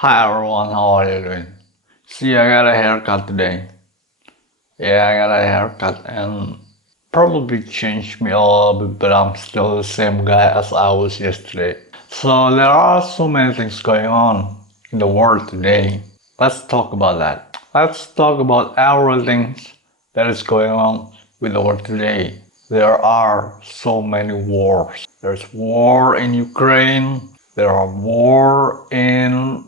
Hi everyone, how are you doing? See, I got a haircut today. Yeah, I got a haircut and probably changed me a little bit, but I'm still the same guy as I was yesterday. So there are so many things going on in the world today. Let's talk about that. Let's talk about everything that is going on with the world today. There are so many wars. There's war in Ukraine. There are war in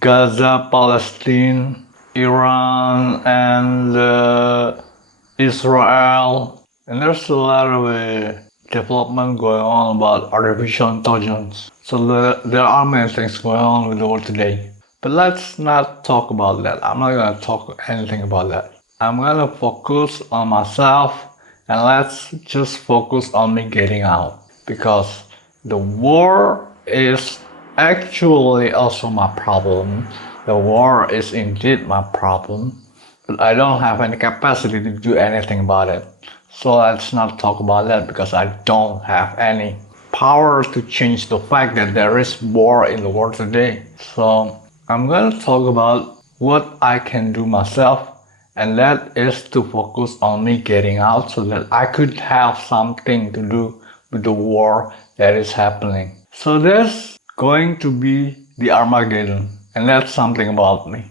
Gaza, Palestine, Iran, and Israel. And there's a lot of development going on about artificial intelligence. So there are many things going on with the world today. But let's not talk about that. I'm not going to talk anything about that. I'm going to focus on myself and let's just focus on me getting out. Because the war is actually also my problem. The war is indeed my problem, but I don't have any capacity to do anything about it. So let's not talk about that because I don't have any power to change the fact that there is war in the world today. So I'm going to talk about what I can do myself, and that is to focus on me getting out so that I could have something to do with the war that is happening. So there's going to be the Armageddon, and that's something about me.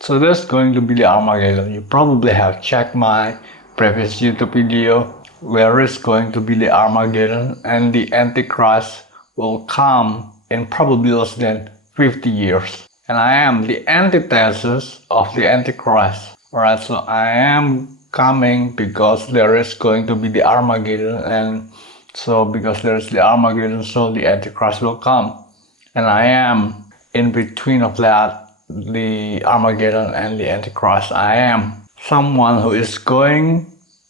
So there's going to be the Armageddon. You probably have checked my previous YouTube video where it's going to be the Armageddon and the Antichrist will come in probably less than 50 years. And I am the antithesis of the Antichrist. Alright, so I am coming because there is going to be the Armageddon, and so because there is the Armageddon, so the Antichrist will come. And I am in between of that, the Armageddon and the Antichrist. I am someone who is going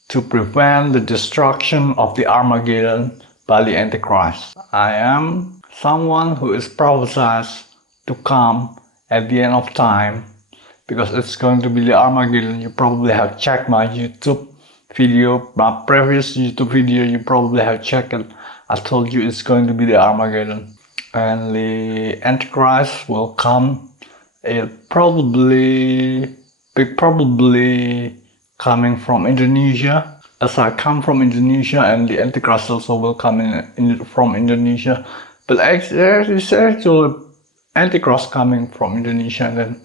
to prevent the destruction of the Armageddon by the Antichrist. I am someone who is prophesied to come at the end of time because it's going to be the Armageddon. You probably have checked my YouTube video, my previous YouTube video, you probably have checked it. I told you it's going to be the Armageddon. And the Antichrist will come. It probably coming from Indonesia. As I come from Indonesia, and the Antichrist also will come from Indonesia. But it's actually Antichrist coming from Indonesia, and then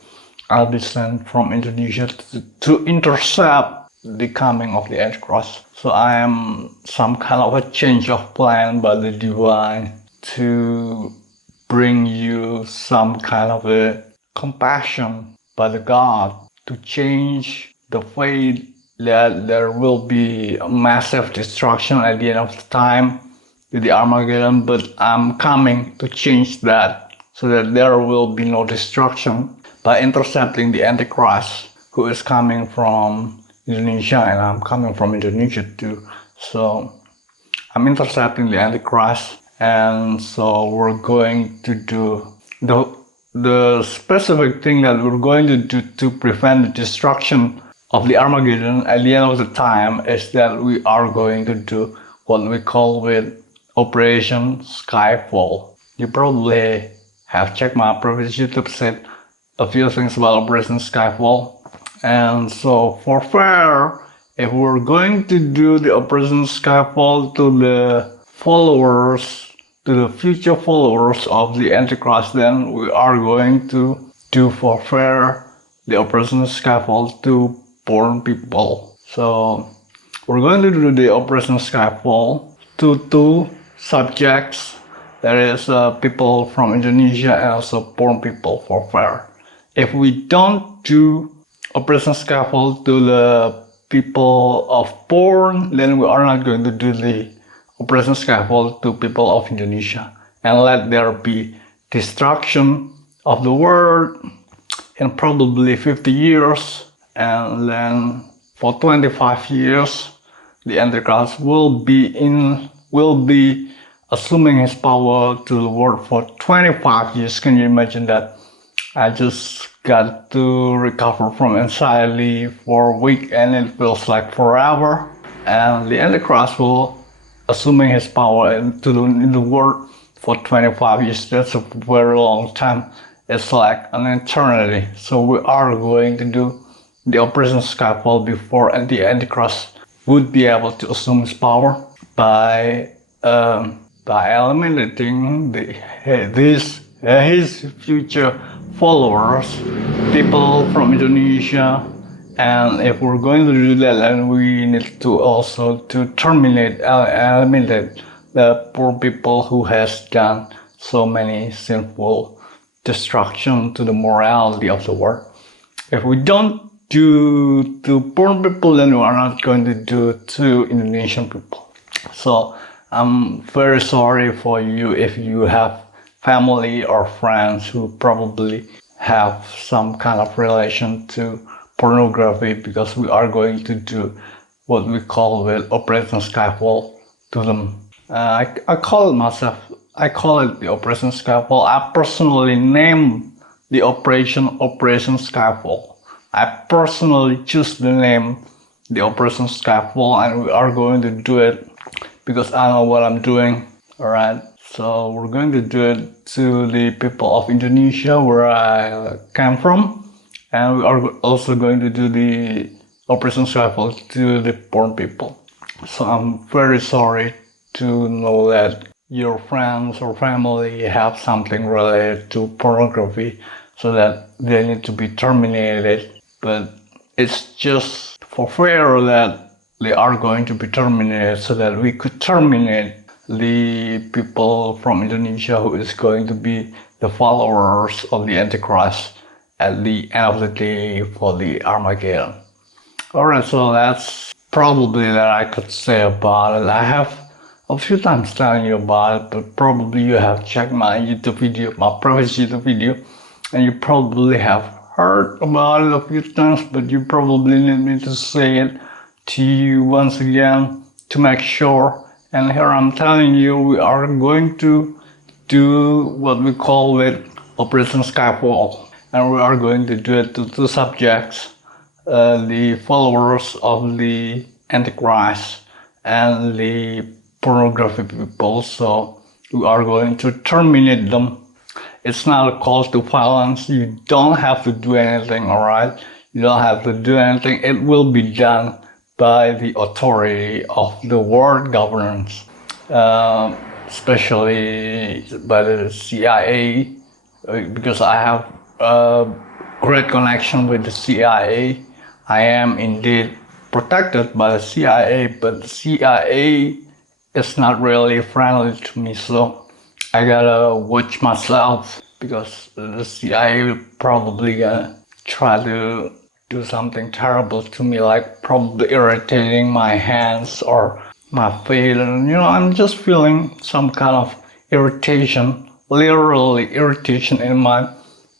I'll be sent from Indonesia to intercept the coming of the Antichrist. So I am some kind of a change of plan by the divine to bring you some kind of a compassion by the God to change the fate that there will be a massive destruction at the end of the time with the Armageddon, but I'm coming to change that so that there will be no destruction by intercepting the Antichrist who is coming from Indonesia, and I'm coming from Indonesia too. So I'm intercepting the Antichrist, and so we're going to do the specific thing that we're going to do to prevent the destruction of the Armageddon at the end of the time is that we are going to do what we call with Operation Skyfall. You probably have checked my previous YouTube said a few things about Operation Skyfall. And so for fair, if we're going to do the Operation Skyfall to the followers, to the future followers of the Antichrist, then we are going to do for fair the Operation Skyfall to born people. So we're going to do the Operation Skyfall to two subjects. There is people from Indonesia and also born people for fair. If we don't do Operation Skyfall to the people of born, then we are not going to do the Operation Skyfall to people of Indonesia, and let there be destruction of the world in probably 50 years, and then for 25 years the Antichrist will be assuming his power to the world for 25 years. Can you imagine that? I just got to recover from anxiety for a week and it feels like forever. And the Antichrist will assuming his power in the world for 25 years. That's a very long time. It's like an eternity. So we are going to do the Operation Skyfall before the Antichrist would be able to assume his power by eliminating his future followers, people from Indonesia. And if we're going to do that, then we need to also to eliminate the poor people who has done so many sinful destruction to the morality of the world. If we don't do to poor people, then we are not going to do to Indonesian people. So I'm very sorry for you if you have family or friends who probably have some kind of relation to pornography, because we are going to do what we call with Operation Skyfall to them. I call it the Operation Skyfall. I personally named the Operation Skyfall. I personally choose the name the Operation Skyfall, and we are going to do it because I know what I'm doing. Alright, so we're going to do it to the people of Indonesia, where I came from. And we are also going to do the Operation Skyfall to the poor people. So I'm very sorry to know that your friends or family have something related to pornography, so that they need to be terminated. But it's just for fair that they are going to be terminated, so that we could terminate the people from Indonesia who is going to be the followers of the Antichrist at the end of the day for the Armageddon. Alright, so that's probably that I could say about it. I have a few times telling you about it, but probably you have checked my YouTube video, my previous YouTube video, and you probably have heard about it a few times, but you probably need me to say it to you once again to make sure. And here I'm telling you, we are going to do what we call with Operation Skyfall. And we are going to do it to two subjects, the followers of the Antichrist and the pornography people. So we are going to terminate them. It's not a call to violence. You don't have to do anything, alright? You don't have to do anything. It will be done by the authority of the world governance, especially by the CIA, because I have a great connection with the CIA. I am indeed protected by the CIA, but the CIA is not really friendly to me, so I gotta watch myself, because the CIA probably gonna try to do something terrible to me, like probably irritating my hands or my feet, and I'm just feeling some kind of irritation, literally irritation in my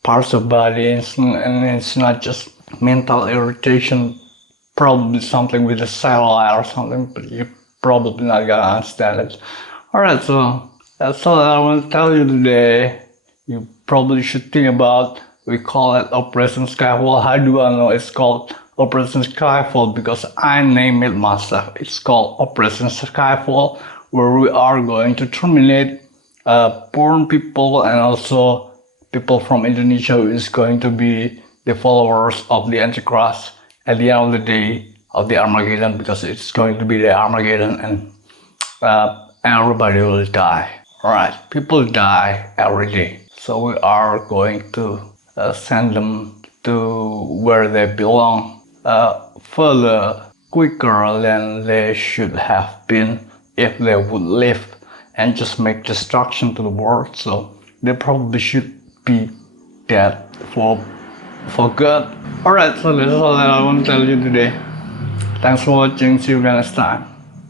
parts of body, and it's not just mental irritation, probably something with a satellite or something, but you're probably not gonna understand it. Alright, so that's all that I want to tell you today. You probably should think about, we call it Operation Skyfall. How do I know it's called Operation Skyfall? Because I named it myself. It's called Operation Skyfall, where we are going to terminate poor people and also people from Indonesia who is going to be the followers of the Antichrist at the end of the day of the Armageddon, because it's going to be the Armageddon, and everybody will die. Alright, people die every day. So we are going to send them to where they belong further, quicker than they should have been if they would live and just make destruction to the world. So they probably should be dead for good. Alright, so this is all that I want to tell you today. Thanks for watching. See you guys next time.